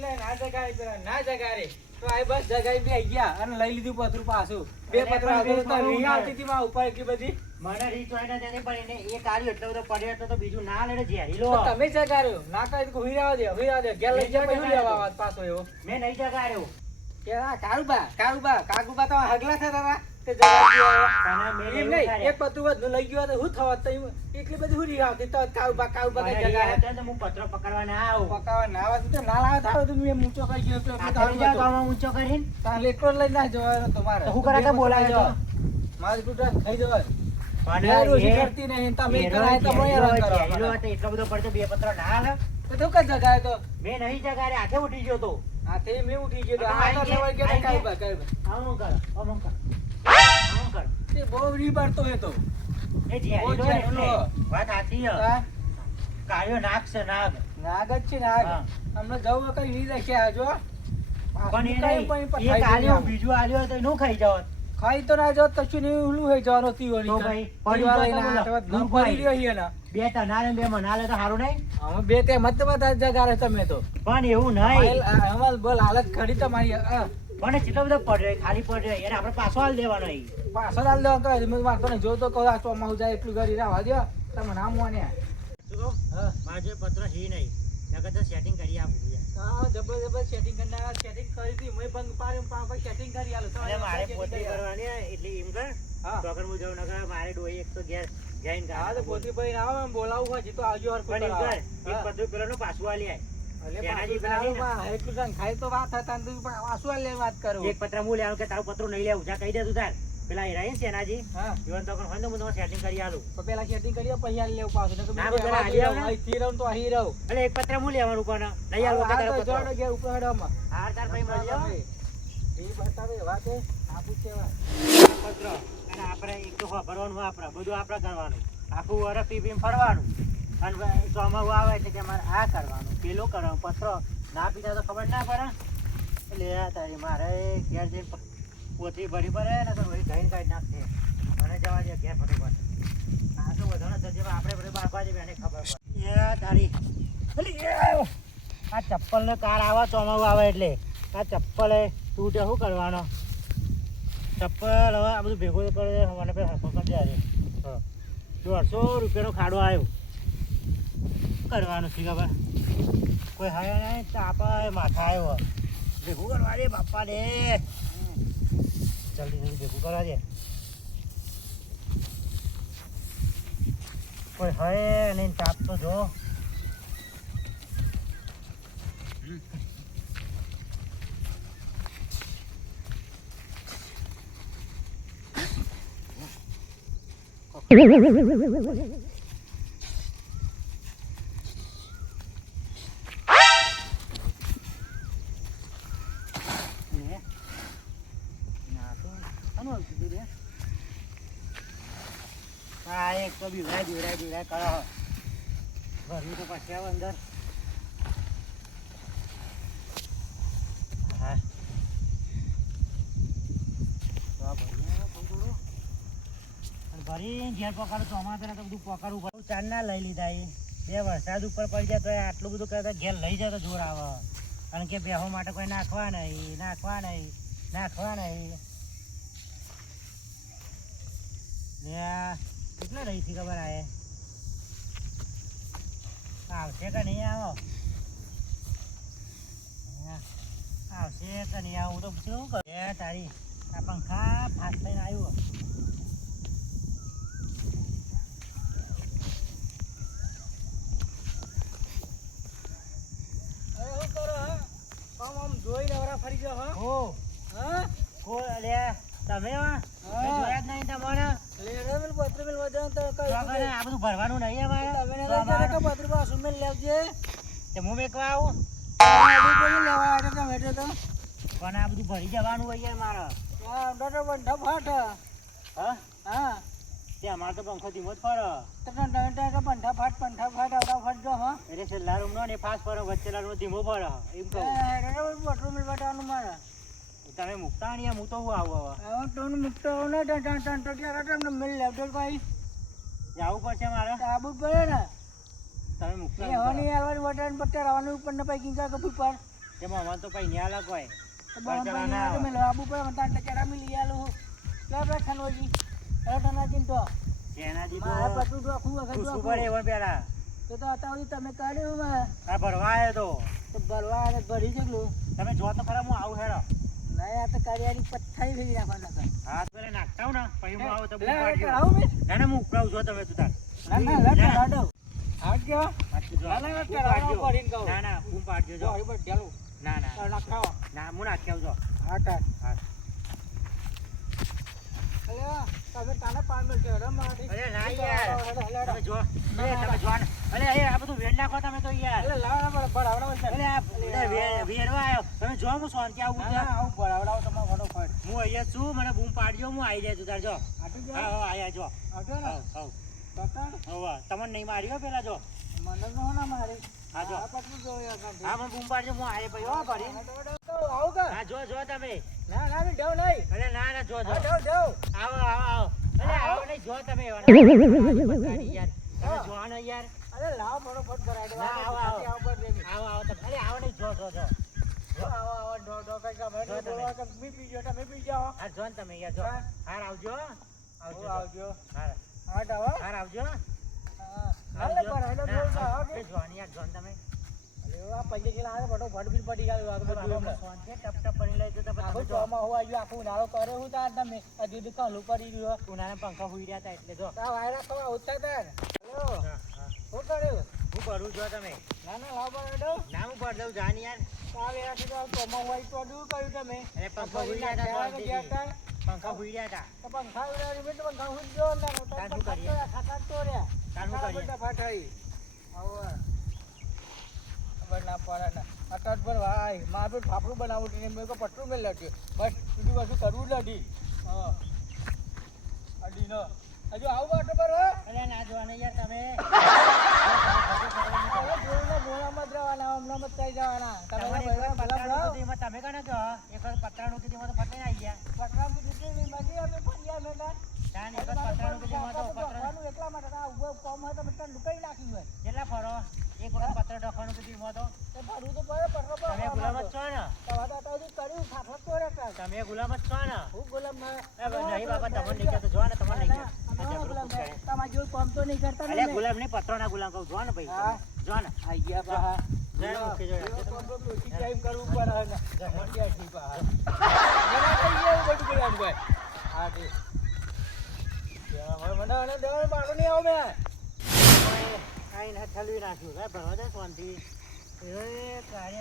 પેલા ના જગાડે પેલા ના જગાડે તો આ બસ જગાડી બે ગયા અને લઈ લીધું પથરું પાછું બે પથરા આગળ તો રી આવતી હતી માં ઉપર એટલી બધી મને રીચ હોય ને તેને પણ એને એક આલ્યો એટલો બધો પડ્યો હતો તો બીજું ના લેડે ઝેરી લો તમે જગાડ્યો ના કહે તો હુઈ રહેવા દે ઘેર લઈ જા પછી લેવા આવાજ પાછો એવો મેં નહીં જગાડ્યો કે આ કાગુબા તો હગલા થતા હતા તે જગાડી એમ નહીં એક પથરું વધુ લઈ ગયો તો હું થવા તો એટલી બધી હુરી આવતી તો કાગુબા કઈ જગાડે તો હું પત્રો પકડવા ના આવું પકાવા ના આવે તો ના લાવે થાવ તો મેં ઊંચો કરી ગયો તો ઊંચો કરીને તાલે એકલો લઈ ના જવાનો તમારે હું કરા તો બોલાય જો મારી કુટા થઈ જવાય રોજી કરતી નહીં તમે કરાય તો મોય રંગ કરો એટલો બધો પડતો બે પત્રો ના હાલે તો તું કઈ જગાય તો મેં નહીં જગાડે હાથે ઉઠી ગયો તો હાથે મેં ઉઠી ગયો તો આ તો લેવાય કે કાઈ બા આવું કર આવું કર તે બહુ રીબારતો હે તો એ જે વાત સાચી હે કાળિયો નાગ છે નાગ નાગ જ છે નાગ અમને જવું કઈ વી રાખ્યા જો પણ એ એક આલ્યો બીજું આલ્યો તો નું ખાઈ જાવ ખાઈ તો ના જો તશું નહીં ઉલું થઈ જવાનો તીવરી તો ભાઈ પરિવાર ના દૂર પડી રહ્યો હી ના બે તનાલે બે મનાલે તો સારું નહીં અમે બે તે મત બધા જગારે તમે તો પણ એવું નહીં અમાર બોલ હાલત ખડી તમારી પણ કેટલો બધો પડ્યો ખાલી પડ્યો એને આપણે પાછો હાલ દેવાનો પાછો હાલ દેવાનો તો મેં વાંધો નહીં જો તો કહો આ ચોમાસું જાય એટલું કરી રહેવા દો તમે નામ વાને મારે પત્ર હી નહીં નકર તો સેટિંગ કરી આપું હા જબરજસ્ત સેટિંગ કરનાર સેટિંગ કરી દી મેં બંધ પાડ્યું પાપા સેટિંગ કરી આલો તો મારે પોતરી કરવાની એટલે એમ કર તો અગર હું જાઉં નકર મારે ડોઈ એક તો ગેર જઈન કા હા તો પોતરી ભાઈ આવો એમ બોલાવું હોય તો આવજો હર પણ એમ કર એક પત્ર પેલાનો પાછું આલી આય અલે પાછી પેલા એટલું જાન ખાઈ તો વાત હતા તું પાછું આલે વાત કરો એક પત્ર હું લેવું કે તારું પત્ર નહીં લેવું જા કહી દે તું તાર પેલા હીરાઈ સેનાજી હા જીવન તો હોય તો હું તમારે સેટિંગ કરી આલું તો પેલા સેટિંગ કરીએ પછી આલે લેવું પાછું તો ના પેલા આલી આવ ને થી રહું તો અહીં રહું અલે એક પત્ર હું લેવાનું કોને નહીં આલું કે તારો પત્ર જોડો ગયા ઉપર હેડમાં હાર તાર ભાઈ મળ્યો એ બતાવે વાત આપું કેવા પત્ર અને આપણે એક તો ભરવાનું આપણે બધું આપણે કરવાનું આખું વરસ પીપી ફરવાનું અને ચોમાસું આવે એટલે કે મારે આ કરવાનું પેલું કરવાનું પત્ર ના પીતા તો ખબર ના પડે એટલે તારી મારે ઘેર જઈને પોતરી ભરી પડે ને તો વળી ઘણી કાઢી નાખશે મને જવા દે ઘેર ફટોફટ આ તો વધારે જશે આપણે બધે બાપા જે એને ખબર પડે એ તારી આ ચપ્પલને કાર આવે ચોમાસું આવે એટલે આ ચપ્પલ તૂટે શું કરવાનો ચપ્પલ હવે આ બધું ભેગું કરે મને પેલા હરખો કરી દે 150 રૂપિયાનો ખાડો આવ્યો કરવાનું છે ખબર કોઈ હાય નહીં તાપા માથા આવ્યો ભેગું કરવા દે બાપા દે જલ્દી જલ્દી ભેગું કરવા દે કોઈ હાય નહીં તાપ તો જો હા એક તો બીવડાય કરો ઘરનું તો પછી આવે અંદર હા ભરી ઘેર પકાડું તો અમારે પેલા તો બધું પકાડવું પડે ચાર ના લઈ લીધા એ બે વરસાદ ઉપર પડી જાય તો આટલું બધું કરતા ઘેર લઈ જાય તો જોર આવે કારણ કે બેહો માટે કોઈ નાખવા નહીં કેટલા રહી છે ખબર આવે આવશે કે નહીં આવો આવશે કે નહીં આવું તો શું કરું તારી આ પંખા ફાસ થઈને આવ્યું જોઈ નવરા ફરી ગયો હો હા કોઈ અલે તમે જોયા જ નહીં તમારે લેરેલ પત્રમેલ વજન તો કઈ આ બધું ભરવાનું નહીં અમારે તમે તો પત્રમેલ સુમેલ લેવજે તે હું મેકવા આવું લેવા આવ્યો તો બેઠો તો પણ આ બધું ભરી જવાનું હોય યાર મારે હા ડોટર પણ ઢફાટ હા હા તે અમારે તો પંખો ધીમો જ ફરો તમને ડોટર તો પંઠા ફાટ આવતા ફરજો હા એટલે છેલ્લા રૂમ નો ને ફાસ્ટ ફરો વચ્ચેલા રૂમ ધીમો ફરો એમ કહું પત્રમેલ બટાવાનું મારે તમે મુકતા નહીં હું તો હું આવું હવે તો મુકતો ને ટન તમને મિલ લેપટોપ ભાઈ જવું પડશે મારે આબુ પડે ને તમે મુકતા એ હવાની આવવાની બટન પટ્ટા આવવાનું ઉપર ને પૈકી કા કપી પર તેમાં અમારે તો પછી ન્યા લાગવાય. તો બાવન ખર્ચા ભાઈ ના ને આવે. તમે લાવવું પડે મને તાર ટકેડા મેં લઈ આલું ક્યાં પેલા ખનોજી અરે ધનાજી તો જેનાથી તો મારા પટલું ડોખું વખત પૂછવું પડે ડોખું એવન પેલા. તો અત્યાર સુધી તમે કર્યું ને આ ભરવા આવ્યો તો તો ભરવા અને ભરી જગલું તમે જો તો ખરા હું આવું હેડો. નહીં આ તો કરિયાની પથ્થારી ફેરી નાખવાના હતા હાથ પેલા નાખતા હું ને પછી હું આવું તો બૂમ લે, પાડજો. કરાવું મેં? ના ના હું ઉપડાવું છો તમે તું તાર. ના ના લે કરાવડો આવ ગયો હાથથી જો. ના, ના, ના, બૂમ કરાવો પાડજો. કરીને કહું. ના ના બૂમ પાડજો જો. જો બસ ઢેલું ના ના નાખાવો ના હું નાખી આવજો. હા કાઢ હા. અલે તમે તાને પાન મળશે રમ મારી અરે ના યાર. તમે જો. ના, તમે જો ને. અરે આ બધું વેર નાખો તમે તો યાર. અલે લાવડા પર ભરાવડા છે અરે આ બધા વેરવા આવ્યો. તમે જો હું શાંતિ આવું ના છું. ના આવું ભરાવડાવો તમારો ઘણો ફાયદો હું અહીંયા છું મને બૂમ પાડજો હું આવી જાય તું તાર જો. આટલું જ હા હા આયા જો. આવજો ને હા હા તતાણ હવે તમને નહીં માર્યો પેલા જો. મને તો ના મારી હા જો. આ પટલું જો યાર કામ હા મને બૂમ પાડજો હું આયે ભાઈ હો ભરી. આવું કા હા જો જો તમે. ના ના મે ડવ નહીં અરે ના ના જો જો. આ ડવ ડવ આવો આવો આવો. અરે આવો નહીં જો તમે યાર. તમે જો ને યાર. અરે લાવ ફટાફટ ભરાઈ દો ના, આવો, આવો. આવો પર દેમી આવો આવો તમે. અરે આવો નહીં જો જો જો. આવો આવો ડો ડો કઈ કામ જો તમે. બોલવા કે મી પી ગયો તમે પી જાઓ હા જો ને તમે યાર જો. હા. હાર આવજો. આવજો જો. આવજો હાર હા ડવ હાર આવજો. હા હાલે ભરાઈ દો બોલ ના, આવજો એ જો ને યાર જો ને તમે. અરે આ પૈસે કિલા આવે ફટાફટ બિલ પડી ગયું આ બધું આપણે શાંતિ ટપ ટપ પડી લઈ તો તમે આખું જો. ચોમાં હોવા જો આખું ઉનાળો કરે હું તાર તમે આ દૂધ કાલું પડી રહ્યો ઉનાળે પંખા હુઈ રહ્યા હતા એટલે જો. તા વાયરા ખવા ઉઠતા તાર હેલો હા હા. શું કર્યું હું ભરું જો તમે. ના ના લાવ ભરાઈ દો ના હું ભર દઉં જાન યાર. આ વેરાથી તો ચોમાં હોય તો દૂર કર્યું તમે અરે પંખા હુઈ રહ્યા હતા શાંતિથી. પંખા હુઈ રહ્યા હતા. તો પંખા ઉડાડી મેં તો પંખા ઉડી ગયો ને તો તાર શું કરીએ? ખાતા તો રહ્યા તાર શું કરીએ? બધા ફાટાઈ આવો ખબર ના પડે ને અટટ પર ભાઈ મારે તો ફાફડું બનાવવું છે મેં તો પટલું મેં લટ્યું બસ બીજું કશું કરવું જ નથી હા અડી ન હજુ આવું અટટ પર હો અરે ના જોવાને યાર તમે. હવે જોઈને મોડામાં જ રહેવાના હમણાં મત કહી જવાના તમે તમારે ભાઈ એક વાર ભલા પતરાનું કીધું એમાં તમે કને છો? એક વાર પતરાનું કીધું એમાં તો ફટાઈને આવી ગયા. પટલામાં દીધી નહીં બાકી અમે ફર્યા નતા તાન એક વાર પતરાનું કીધું એમાં તો પતરાનું. એટલા માટે આ ઉભો કોમ હોય તો બધા લુકાઈ નાખ્યું હોય કેટલા ફરો? એક વખત પતરા ઢોકવાનું કીધું એમાં તો. એ ભરવું તો પડે પટલો પર તમે ગુલામ જ છો ને? તમારે તો અત્યાર સુધી કર્યું ખાખલો તો રહેતા તમે ગુલામ જ છો ને? હું ગુલામ ના એ નહીં બાબા તમને નહીં કહેતો. જો ને તમને નહીં કહેતો. આ ના, જબરું ગુલામ પૂછ કરે. તમારે જેવું કામ તો નહીં કરતા ને અરે મેં. ગુલામ નહીં પતરાના ગુલામ કહું. જો ને ભાઈ હા. તમે. જો ને. આઈ ગયા બા જરા મૂકી જો. એવો કામ તો ડોશી ટાઈમ કરવું પડે ને જમણ્યા ઠીક બા મેલા થઈ ગયા એવું બધું કર્યું ભાઈ હા ઠીક હવે મને અને દવા મારો નહીં આવો મેં આઈને ઠલવી નાખ્યું. કાંઈ ભરવા દે શાંતિ. એ કાર્ય